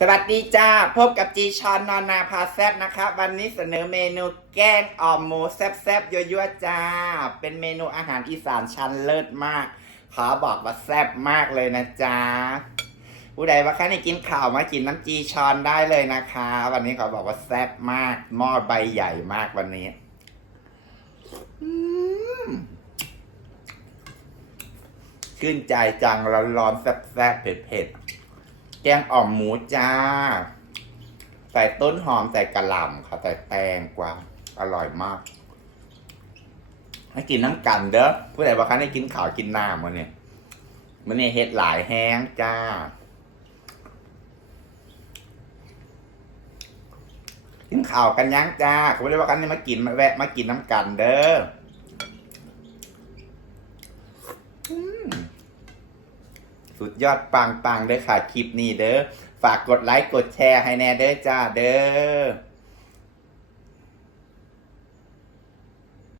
สวัสดีจ้า พบกับจีชอนนอนนาพาแซบนะคะ วันนี้เสนอเมนูแกงอ่อมหมูแซบๆยั่วๆจ้า เป็นเมนูอาหารอีสานชั้นเลิศมาก ขอบอกว่าแซบมากเลยนะจ๊ะผู้ใดว่าแคะนี่กินข่าวมากินน้ำจีชอนได้เลยนะคะ วันนี้ขอบอกว่าแซบมาก หม้อใบใหญ่มากวันนี้อืมชื่นใจจังร้อนๆแซ่บๆเผ็ดๆ แกงอ่อมหมูจ้า ใส่ต้นหอม ใส่กระหล่ำค่ะ ใส่แตงกวาอร่อยมาก ให้กินน้ำกันเด้อผู้ใดบอกคันให้กินข่าวกินน้ำมันเนี่ยมันเนี่ยเฮ็ดหลายแห้งจ้า กินข่าวกันยังจ้าเขาไม่ได้ว่ากันนี่มากินมาแวะมากินน้ำกันเด้อ สุดยอดปังปังๆเด้อค่ะ คลิปนี้เด้อ ฝากกดไลค์กดแชร์ให้แน่เด้อจ้าเด้อ